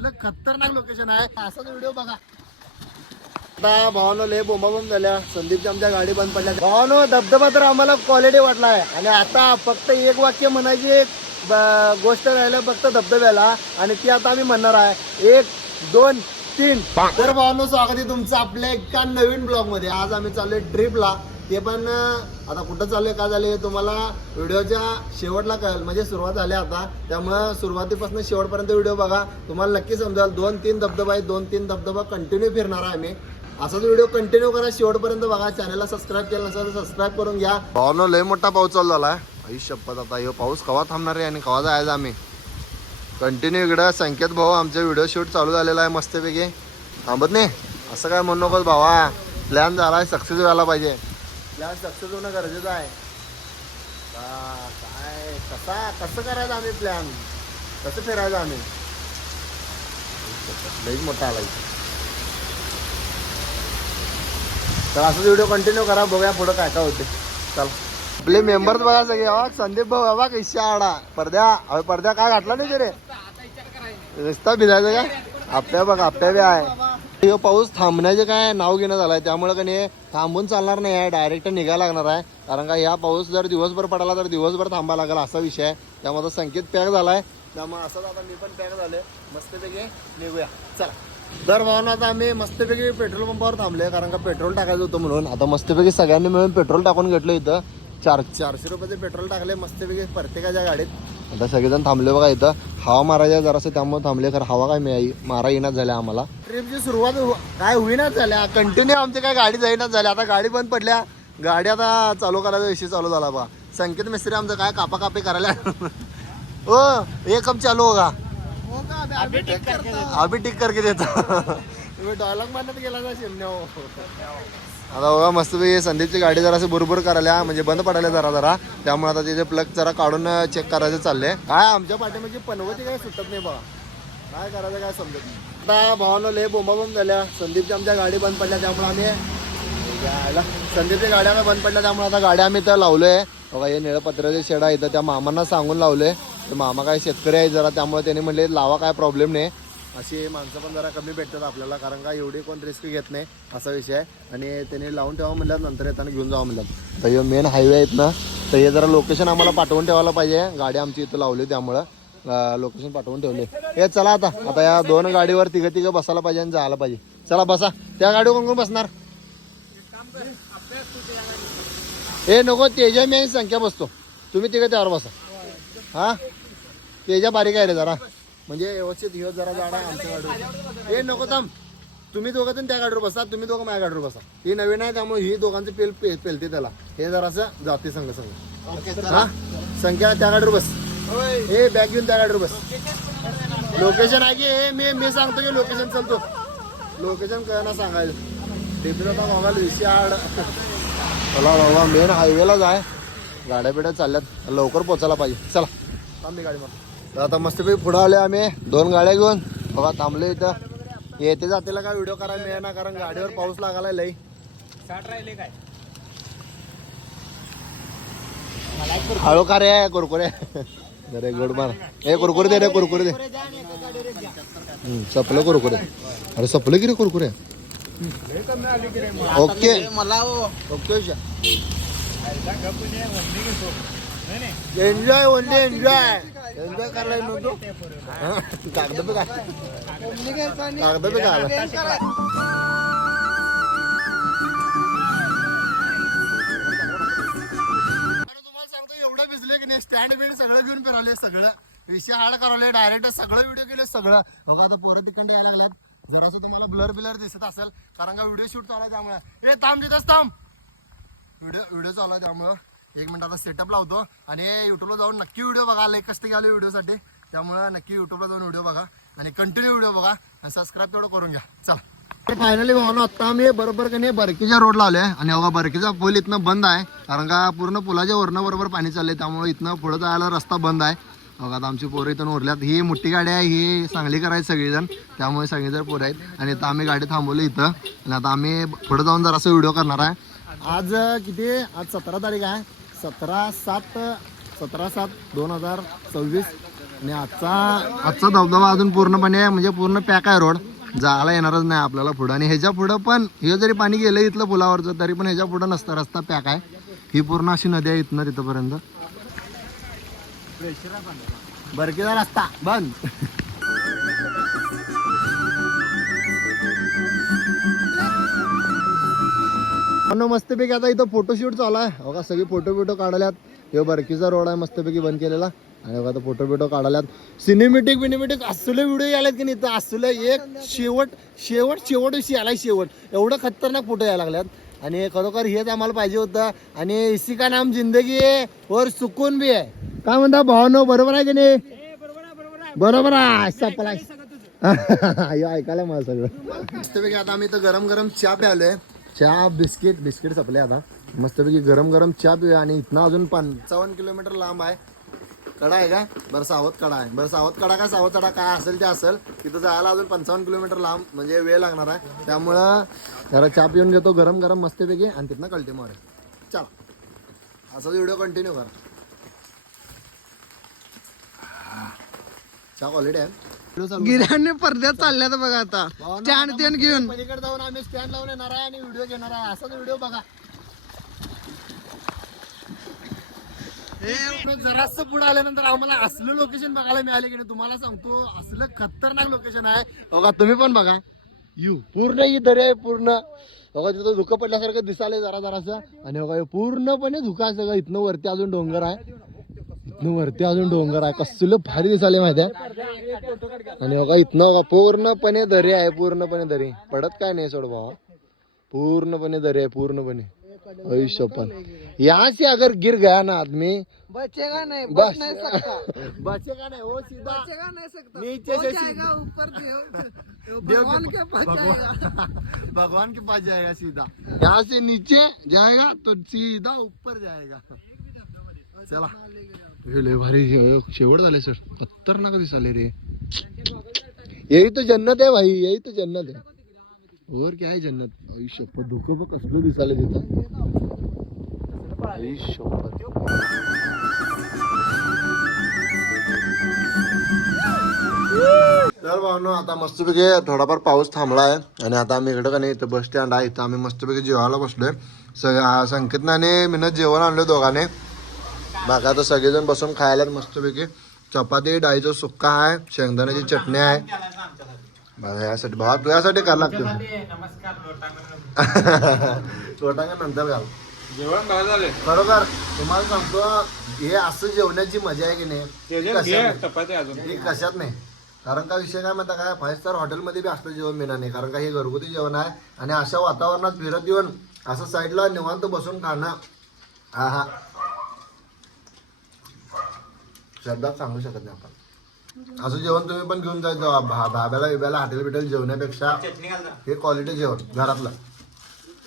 कसलं खतरनाक लोकेशन आहे. असाच व्हिडिओ बघा. आता भावानो लय बोंबाबोंब झाल्या. संदीपच्या आमच्या गाडी बंद पडल्या. भावानो धबधबा तर आम्हाला क्वालिटी वाटलाय आणि आता फक्त एक वाक्य म्हणायची गोष्ट राहिलं फक्त धबधब्याला आणि ती आता आम्ही म्हणणार आहे 1 2 3. तर भावानो स्वागत आहे तुमचं आपल्या एका नवीन ब्लॉग मध्ये. आज आम्ही चाललोय ट्रिपला. ते पण आता कुठं चाललोय का झाले तुम्हाला व्हिडिओच्या शेवटला कळेल. म्हणजे सुरुवात झाली आता, त्यामुळे सुरुवातीपासून शेवटपर्यंत व्हिडिओ बघा. तुम्हाला नक्की समजाल 2-3 धबधबा आहे. 2-3 धबधबा कंटिन्यू फिरणार आहे आम्ही. असाच व्हिडिओ कंटिन्यू करा, शेवटपर्यंत बघा. चॅनलला सबस्क्राईब केलं नसेल तर सबस्क्राईब करून घ्या. भावानो लय मोठा पाऊस चालू झालाय. आई शपथ आता ह्यो पाऊस कवा थांबणार आहे आणि कवा जायचं आम्ही. कंटिन्यू इकडं संकेत भाऊ आमचे व्हिडिओ शूट चालू झालेला आहे मस्तपैकी. थांबत नाही असं काय म्हणू नकोस भावा. प्लॅन झाला सक्सेस व्हायला पाहिजे. प्लॅन सक्सेस होणं गरजेचं आहे. काय कसं करायचं आम्ही प्लॅन, कसं फिरायचं आम्ही. लईच मोठा आला. तर असंच व्हिडिओ कंटिन्यू करा, बघूया पुढं काय काय होते. चला आपले मेंबर्स बघा सगळे. संदीप भाऊ बाबा इच्छा आडा पडद्या पडद्या काय घातला नाही ते रे. रस्ता भिजायचं का. आप्या बघा आप्या बी आहे. पाऊस थांबण्याचे काय नाव घेणं झालाय, त्यामुळे का नाही थांबून चालणार नाही आहे. डायरेक्ट निघायला लागणार आहे. कारण का या पाऊस जर दिवसभर पडाला तर दिवसभर थांबायला लागेल असा विषय आहे. त्यामुळे संकेत पॅक झालाय, त्यामुळे असंच आता मी पण पॅक झाले. मस्तपैकी निघूया चला. दर भावना आता आम्ही मस्तपैकी पेट्रोल पंपावर थांबले, कारण का पेट्रोल टाकायचं होतं म्हणून. आता मस्तपैकी सगळ्यांनी मिळून पेट्रोल टाकून घेतलं. इथं 400 रुपयाचे पेट्रोल टाकले मस्तपैकी प्रत्येकाच्या गाडीत. आता सगळेजण थांबले बघा. इथं हवा मारायच्या जरासं, त्यामुळे थांबले. खरं हवा काय मारा येणार झाल्या आम्हाला. ट्रिपची सुरुवात काय होईनाच झाल्या. कंटिन्यू आमची काय गाडी जाईनाच झाल्या. आता गाडी बंद पडल्या. गाडी आता चालू करायचा विषय चालू झाला बा. संकेत मिस्त्री आमचं काय कापाकापी करायला. हो एक कप चालू होगा अभी टिक करके देतो. तुम्ही डायलॉग मारण्यात गेला ना शिमण्या. आता बघा मस्तपैकी संदीपची गाडी जरा असं बुरबुर करायला, म्हणजे बंद पडायला जरा. त्यामुळे आता तिचे प्लग जरा काढून चेक करायचं चाललंय. काय आमच्या पाठीमागची पनवती काय सुटत नाही बघा. काय करायचं काय समजत नाही. आता भावानं लय बोंबाबोंब झाल्या. संदीपची आमच्या गाडी बंद पडल्या, त्यामुळे आम्ही संदीपच्या गाड्या बंद पडल्या, त्यामुळे आता गाड्या आम्ही तर लावलोय बघा. हे निळपत्राचे शेड आहे इथं, त्या मामांना सांगून लावले. तर मामा काय शेतकरी आहे जरा, त्यामुळे त्यांनी म्हणले लावा काय प्रॉब्लेम नाही. अशी माणसं पण जरा कमी भेटतात आपल्याला, कारण का एवढी कोण रिस्क घेत नाही असा विषय आहे. आणि त्यांनी लावून ठेवा म्हणल्यात, नंतर येताना घेऊन जावं म्हणतात. तर हे मेन हायवे आहेत ना, तर हे जरा लोकेशन आम्हाला पाठवून ठेवायला पाहिजे. गाडी आमची इथं लावली त्यामुळं लोकेशन पाठवून ठेवले. हे चला आता या 2 गाडीवर तिघं बसायला पाहिजे आणि जायला पाहिजे. चला बसा. त्या गाडीवर कोण कोण बसणार. हे नको तेजा मी संख्या बसतो, तुम्ही तिघं त्यावर बसा. हा तेजा बारीक आहे रे जरा, म्हणजे व्यवस्थित ह्यो जरा जाडा आमच्या गाडीवर. हे नको थांब, तुम्ही दोघं त्या गाडीवर बसा, तुम्ही दोघं माझ्या गाडीवर बसा. ही नवीन आहे त्यामुळे ही दोघांचं पेलते त्याला. हे जरा असं जाते संघ. हा संख्या त्या गाडीवर बस. हे बॅग घेऊन त्या गाडीवर बस. लोकेशन आहे की मी सांगतो की लोकेशन चालतो. लोकेशन कळना सांगायचं. टिपीला मोबाईल विषय आड. चला बाबा मेन हायवेलाच आहे. गाड्या बिड्या चालल्यात, लवकर पोचायला पाहिजे. चला थांबली गाडी मग. तर आता मस्तपैकी पुढं आले आम्ही 2 गाड्या घेऊन बघा. थांबले इथं. येते जातेला काय व्हिडिओ करायला मिळेना, कारण गाडीवर पाऊस लागायला लई. 60 राहिले काय हळू का रे कुरकुरे. अरे गुड मार. हे कुरकुरे दे रे, कुरकुरे दे. सपलं कुरकुरे. अरे सपलं की रे Kurkure. Okay okay enjoy only enjoy करायला नव्हतो. कागद पे काय एवढं भिजले की नाही. स्टँड बिंड सगळं घेऊन फिरवले, सगळं विषय हाड करवले. डायरेक्ट सगळं व्हिडिओ केले सगळं बघा. आता पोरं तिकडे यायला लागल्यात. जरासं तुम्हाला ब्लर बिलर दिसत असेल, कारण का व्हिडिओ शूट चालू आहे त्यामुळे. हे थांब तिथंच थांब. व्हिडिओ चालू आहे त्यामुळं 1 मिनिट आता सेटअप लावतो. आणि युट्यूबला जाऊन नक्की व्हिडिओ बघा. लय कष्ट घ्याले व्हिडिओसाठी, त्यामुळं नक्की युट्यूबला जाऊन व्हिडिओ बघा आणि कंटिन्यू व्हिडिओ बघा आणि सबस्क्राईब तेवढं करून घ्या. चला फायनली भावना आता आम्ही बरोबर का नाही बरकीच्या रोडला आलोय. आणि बघा बरकीचा पूल इथनं बंद आहे, कारण का पूर्ण पुलाच्या वरनं बरोबर पाणी चाललंय, त्यामुळे इथनं पुढे जायला रस्ता बंद आहे. बघा आता आमची पोरं इथून उरल्यात. ही मोठी गाडी आहे, ही सांगली करायची सगळेजण, त्यामुळे सगळेजण पोरं आहेत. आणि आता आम्ही गाडी थांबवली इथं. आणि आता आम्ही पुढे जाऊन जरासं व्हिडिओ करणार आहे. आज किती, आज 17 तारीख आहे. 17/7/2026 आणि आजचा धबधबा अजून पूर्णपणे म्हणजे पूर्ण पॅक आहे रोड, जायला येणारच नाही आपल्याला पुढं. आणि ह्याच्या पुढं पण हे जरी पाणी गेलं इथलं पुलावरचं तरी पण ह्याच्या पुढं नसतं, रस्ता पॅक आहे. ही पूर्ण अशी नदी आहे इथनं तिथंपर्यंत. बरकीचा रस्ता बंद. मस्तपैकी आता इथं फोटोशूट चालू आहे बघा, सगळे फोटो काढल्यात. हे बरकीचा रोड आहे मस्तपैकी बंद केलेला आणि बघा आता फोटो काढल्यात. सिनेमॅटिक असले व्हिडिओ यायलात की नाही, तर असलं एक शेवट आलाय शेवट. एवढं खतरनाक फोटो यायला लागल्यात आणि खरोखर हेच आम्हाला पाहिजे होतं. आणि इसी का नाम जिंदगी आहे और सुकून भी आहे. काय म्हणता भावनो, बरोबर आहे की नाही? बरोबर आहे. सपला ऐकायला मला सगळं मस्तपैकी. आता आम्ही इथं गरम चहा प्यालोय. चहा बिस्किट सपले. आता मस्तपैकी गरम चहा पिऊया. आणि इथनं अजून 55 किलोमीटर लांब आहे. कडा आहे का? बरं सावध कडा आहे. बरं सावध कडा का सावध कडा काय असेल ते असेल. तिथं जायला अजून 55 किलोमीटर लांब म्हणजे वेळ लागणार आहे. त्यामुळं जरा चहा पिऊन घेतो गरम मस्तपैकी आणि तिथनं कल्टी मारे. चला असाच व्हिडिओ कंटिन्यू करा. चहा क्वालिटी आहे. गिऱ्याने पडद्यात चालल्यात बघा आता स्टँड तेन घेऊन. पलीकडे जाऊन आम्ही स्टँड लावून येणार आहे आणि व्हिडिओ घेणार आहे. असाच व्हिडिओ बघा. जरासं पुढे आल्यानंतर आम्हाला असलं लोकेशन बघायला मिळाले की नाही तुम्हाला सांगतो. असलं खतरनाक लोकेशन आहे बघा. तुम्ही पण बघा. पूर्ण ही दरी आहे पूर्ण बघा. तिथं धुकं पडल्यासारखं दिसायला जरासं. आणि बघा पूर्णपणे धुका आहे सगळं. इथनं वरती अजून डोंगर आहे. कसलं भारी दिसायला माहिती आहे. आणि बघा इथनं बघा पूर्णपणे दरी आहे. पूर्णपणे दरी पडत काय नाही सोड बाबा. पूर्णपणे दरी आहे पूर्णपणे. शपथ यहाँ से अगर गिर गया ना आदमी बचेगा नहीं. बचेगा नहीं. वो सीधा बचेगा नहीं सकता. नीचे से जाएगा ऊपर. भगवान के पास जाएगा सीधा. यहाँ से नीचे जाएगा तो सीधा ऊपर जाएगा. चला लय भारी शेवट झाले सर. खतरनाक दिसाले रे. यही तो जन्नत है भाई. यही तो जन्नत है. और क्या है जन्नत. आई शपथ धुकं बघ कसलं दिसाले तिथं. आई शपथ. तर भावनो आता मस्तपैकी थोडाफार पाऊस थांबला आहे आणि आता आम्ही इकडं का नाही इथं बस स्टँड आहे. इथं आम्ही मस्तपैकी जेवायला बसलोय. संकेतनाने मीनं जेवण आणलं दोघांने. बाकी आता सगळेजण बसून खायला मस्तपैकी. चपाती डाळीचं सुक्का आहे. शेंगदाण्याची चटणी आहे. यासाठी भावा तुझ्यासाठी करायला लागतो. लोटांगा नंतर घाल. जेवण बरोबर तुम्हाला सांगतो हे असं जेवण्याची मजा आहे की नाही ही कशात नाही. कारण का विषय काय म्हणता काय 5 स्टार हॉटेलमध्ये बी असलं जेवण मिळणार नाही. कारण का हे घरगुती जेवण आहे आणि अशा वातावरणात फिरत येऊन असं साईडला निवांत बसून खाणं हा शब्दात सांगू शकत नाही आपण. असं जेवण तुम्ही पण घेऊन जायचं भाब्याला बिब्याला हॉटेल जेवण्यापेक्षा हे क्वालिटी जेवण घरातलं.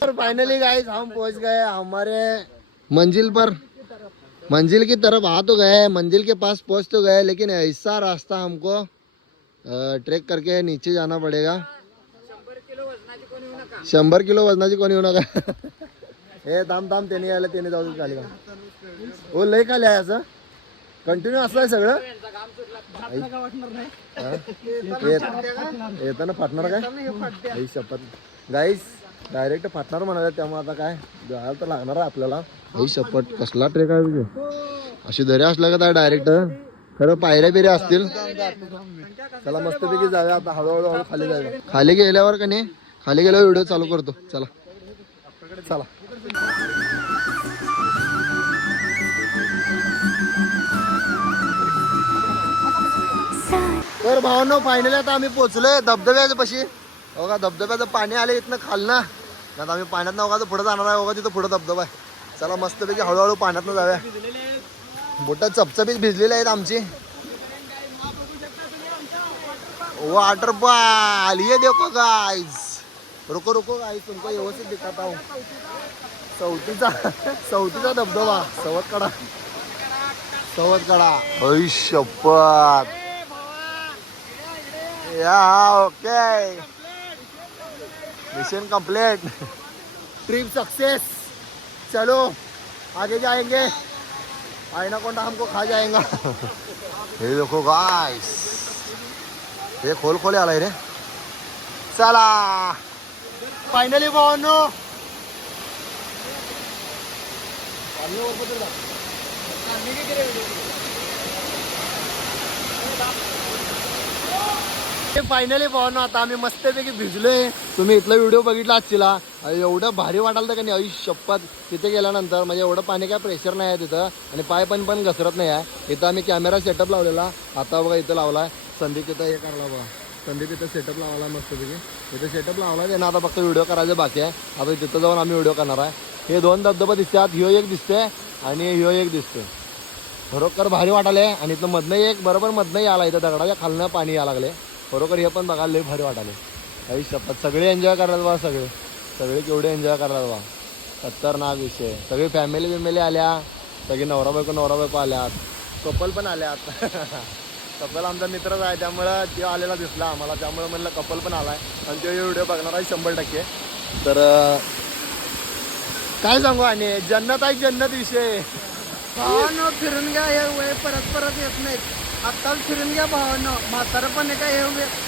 तर फाइनली गाइस हम पहुंच गए हमारे मंजिल पर. मंजिल की तरफ आ तो गए. मंजिल के पास पहुंच तो गए लेकिन ऐसा रास्ता हमको ट्रेक करके नीचे जाना पड़ेगा. 100 किलो वजनाची कोणी येऊ नका. हे थांब त्याने यायला त्याने जाऊ चालेल का. हो लय खाली आहे असं कंटिन्यू असं आहे सगळं. येताना फाटणार काय शपथ गाईस. डायरेक्ट फाटणार म्हणाले. त्यामुळे आता काय जायला तर लागणार आहे आपल्याला. ही शपथ कसला ट्रेक आहे. अशी दर्या असल्या का काय डायरेक्ट खरं पायऱ्या बिऱ्या असतील. चला मस्तपैकी जाऊया आता. हळूहळू खाली जाऊया. खाली गेल्यावर का नाही खाली गेल्यावर व्हिडिओ चालू करतो. चला चला. तर भावांनो फायनली आता आम्ही पोहोचलोय धबधब्याच्या पाशी. बघा धबधब्याचं पाणी आले इथनं खालना. आता आम्ही पाण्यात ना बघा पुढे जाणार आहे. बघा तिथं पुढे धबधबा आहे. चला मस्तपैकी हळूहळू पाण्यात जाऊया. बोटात चपचपीत भिजलेले आहेत आमची. वाटरफॉल ये देखो गाइस. रुको गाइस तुमको व्यवस्थित दिखाता हूँ. सवतीचा धबधबा सवत कडा. ओय शपथ या okay. Mission complete. Trip success. चलो आगे जाएंगे. आयनाकोंडा हमको खा जाएगा. हे देखो गाइस, हे खोल खोल आलाय रे. चला फायनली भावांनो फायनली भावांनो आता आम्ही मस्तपैकी भिजलोय. तुम्ही इथला व्हिडिओ बघितला असला. एवढं भारी वाटायला का नाही आई शपथ. तिथे गेल्यानंतर म्हणजे एवढं पाणी काय प्रेशर नाही आहे तिथं आणि पाय पण घसरत नाही आहे. इथं आम्ही कॅमेरा सेटअप लावलेला. आता बघा इथं लावलाय संदीप. इथं हे करला बघा संदीप. इथं सेटअप लावला मस्तपैकी. इथं सेटअप लावला त्यांना. आता फक्त व्हिडिओ करायचं बाकी आहे. आता तिथं जाऊन आम्ही व्हिडिओ करणार आहे. हे 2 धबधबे दिसतात. ह्यो एक दिसते आणि ह्यो एक दिसते. खरोखर भारी वाटाले. आणि इथं मधनं एक बरोबर मधनंही आला. इथं दगडाच्या खालनं पाणी यायला लागले. खरोखर हे पण बघायला लई भारी वाटाले. काही शपथ सगळे एन्जॉय करतात बा. सगळे केवढे एन्जॉय करतात बा. खतरनाक विषय. सगळी फॅमिली आल्या. सगळी नवरा बायको आल्यात. कपल पण आल्यात. कपल आमचा मित्रच आहे त्यामुळं तो आलेला दिसला आम्हाला. त्यामुळे म्हणलं कपल पण आलाय आणि तो व्हिडिओ बघणार आहे 100%. तर काय सांगू आणि जन्नत आहे जन्नत विषय. भावानं फिरून घ्या. हे वेळ परत येत नाहीत. आत्ताच फिरून घ्या भावानं. म्हातारं पण काय हे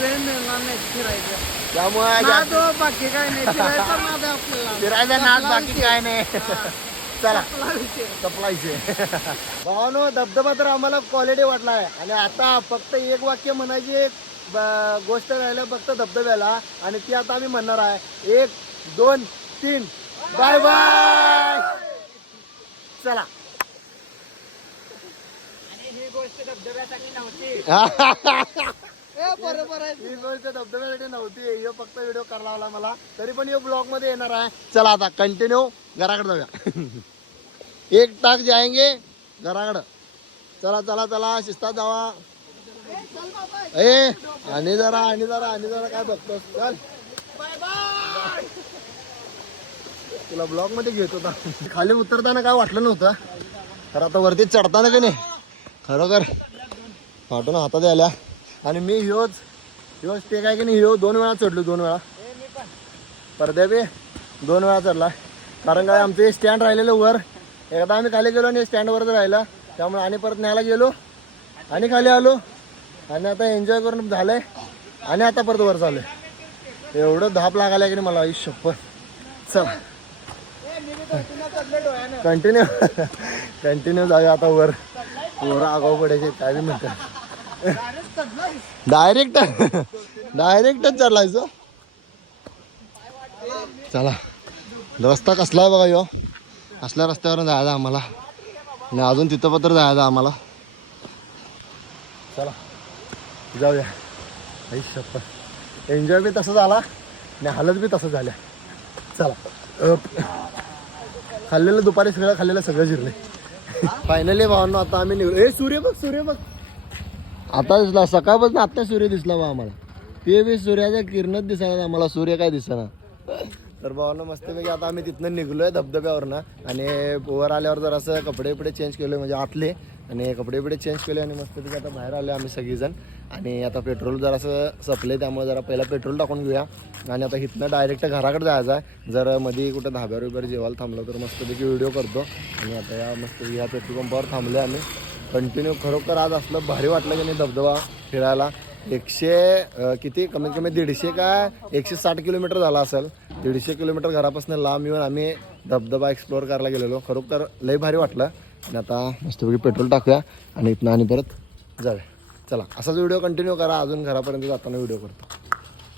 वेळ मिळणार नाही फिरायचं. त्यामुळे बाकी काय नाही. फिरायचा नाद आहे आपल्याला. फिरायचा नाद बाकी काय नाही. चला कपलायचे. भावानो धबधबा तर आम्हाला क्वालिटी वाटलाय. आणि आता फक्त एक वाक्य म्हणायची गोष्ट राहिलं फक्त धबधब्याला. आणि ती आता आम्ही म्हणणार आहे 1 2 3 बाय बाय. चला ही गोष्ट धबधब्यासाठी नव्हती. बरोबर आहे. ही गोष्ट धबधब्यासाठी नव्हती. हे फक्त व्हिडिओ करायला मला. तरी पण हे ब्लॉग मध्ये येणार आहे. चला आता कंटिन्यू घराकडे जाऊया. 1 टाक जाएंगे घराकडं. चला शिस्तात जावा. आणि जरा काय बघतोस. चल तुला ब्लॉग मध्ये घेत होता. खाली उतरताना काय वाटलं नव्हतं. तर आता वरती चढताना की नाही खरोखर वाटून हातात आल्या. आणि मी ह्योच ते काय की नाही ह्यो 2 वेळा चढलो. 2 वेळा पडद्या बी 2 वेळा चढला. कारण काय आमचं स्टँड राहिलेलं वर. एकदा आम्ही खाली गेलो आणि स्टँडवरच राहिलं. त्यामुळे आणि परत न्यायला गेलो आणि खाली आलो. आणि आता एन्जॉय करून झालंय. आणि आता परत वर चालू. एवढं धाप लागायला की नाही मला आई शपथ. चला कंटिन्यू जाऊया आता वर. आगाऊ पडायचे काय बी म्हणतात. डायरेक्टच चालायचं. चला रस्ता कसला आहे बघा ह्यो. असल्या रस्त्यावरून जायचं आम्हाला. आणि अजून तिथं पत्र जायचं आम्हाला. चला जाऊया. आई शपथ एन्जॉय बी तसं झाला आणि हालत बी तसं झाल्या. चला खाल्लेलं दुपारी सगळं जिरले. फायनली भावांनो आता आम्ही निघलो. सूर्य बघ. आता दिसला सकाळपासून आता सूर्य दिसला बा आम्हाला. ते बी सूर्याच्या किरणच दिसायला आम्हाला. सूर्य काय दिसना. तर भावांनो मस्तपैकी आता आम्ही तिथनं निघलोय धबधब्यावरनं. आणि वर आल्यावर जर असं कपडे चेंज केले म्हणजे आतले. आणि कपडे चेंज केले आणि मस्तपैकी आता बाहेर आले आम्ही सगळीजण. आणि आता पेट्रोल जर असं सपले त्यामुळे जरा पहिला पेट्रोल टाकून घेऊया. आणि आता इथनं डायरेक्ट घराकडे जायचं आहे. जर मध्ये कुठं धाब्यावर वगैरे जेवायला थांबलो तर मस्तपैकी व्हिडिओ करतो. आणि आता या मस्तपैकी ह्या पेट्रोल पंपावर थांबले आम्ही कंटिन्यू. खरोखर आज असलं भारी वाटलं की नाही धबधबा फिरायला. 100 किती कमीत कमी 150 का 160 किलोमीटर झाला असेल. 150 किलोमीटर घरापासून लांब येऊन आम्ही धबधबा एक्सप्लोअर करायला गेलेलो. खरोखर लई भारी वाटलं. आणि आता मस्तपैकी पेट्रोल टाकूया आणि इथनं आणि परत जाऊया. चला असाच व्हिडिओ कंटिन्यू करा. अजून घरापर्यंत जाताना व्हिडिओ करतो.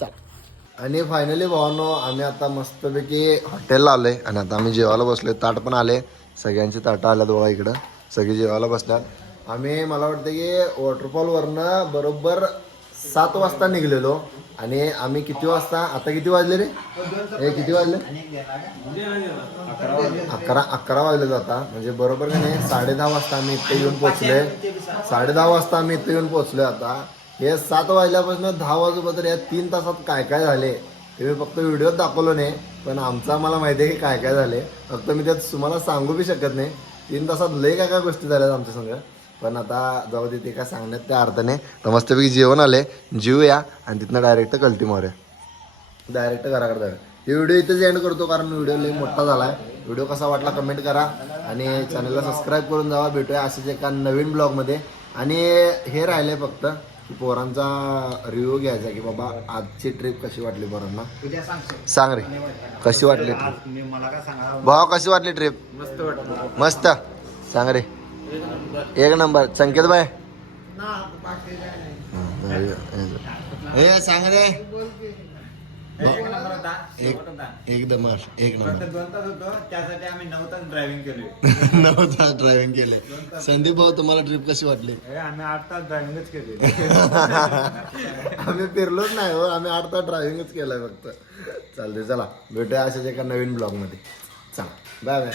चला आणि फायनली भावांनो आम्ही आता मस्तपैकी हॉटेलला आलोय. आणि आता आम्ही जेवायला बसलोय. ताट पण आले. सगळ्यांची ताटं आल्यात बघा इकडं. सगळी जेवायला बसल्यात. आम्ही मला वाटतं की वॉटरफॉलवरनं बरोबर 7 वाजता निघलेलो. आणि आम्ही किती वाजता आता किती वाजले रे. हे किती वाजले 11 वाजले आता. म्हणजे बरोबर का नाही 10:30 वाजता आम्ही इथे येऊन पोचलोय. 10:30 वाजता आम्ही इथे येऊन पोचलोय. आता हे 7 वाजल्यापासून 10 वाजेपर्यंत या 3 तासात काय झाले ते मी फक्त व्हिडिओत दाखवलो नाही. पण आमचं आम्हाला माहिती आहे की काय झाले. फक्त मी त्यात तुम्हाला सांगू बी शकत नाही. 3 तासात लई काय गोष्टी झाल्यात आमच्या संग. पण आता जाऊ दे ते काय सांगण्यात त्या अर्थाने. तर मस्तपैकी जेवण आले. जेवूया आणि तिथनं डायरेक्ट कल्टी मारूया. डायरेक्ट घराकडे जाऊया. हे व्हिडिओ इथेच एंड करतो कारण व्हिडिओ लई मोठा झालाय. व्हिडिओ कसा वाटला कमेंट करा आणि चॅनलला सबस्क्राईब करून जावा. भेटूया असेच एका नवीन ब्लॉगमध्ये. आणि हे राहिले फक्त की पोरांचा रिव्ह्यू घ्यायचा की बाबा आजची ट्रिप कशी वाटली पोरांना. सांग रे कशी वाटली भावा, कशी वाटली ट्रिप? मस्त सांग रे. एक नंबर. संकेत भाई हे सांग रे. एकदम एक नंबर. 2 तास होतो त्यासाठी आम्ही 9 तास ड्रायव्हिंग केली. 9 तास ड्रायव्हिंग केले. संदीप भाऊ तुम्हाला ट्रिप कशी वाटली? आम्ही 8 तास ड्रायव्हिंगच केली. आम्ही फिरलोच नाही हो, आम्ही 8 तास ड्रायव्हिंगच केलंय फक्त. चालते चला भेटूया अशाच एका नवीन ब्लॉग मध्ये. चला बाय बाय.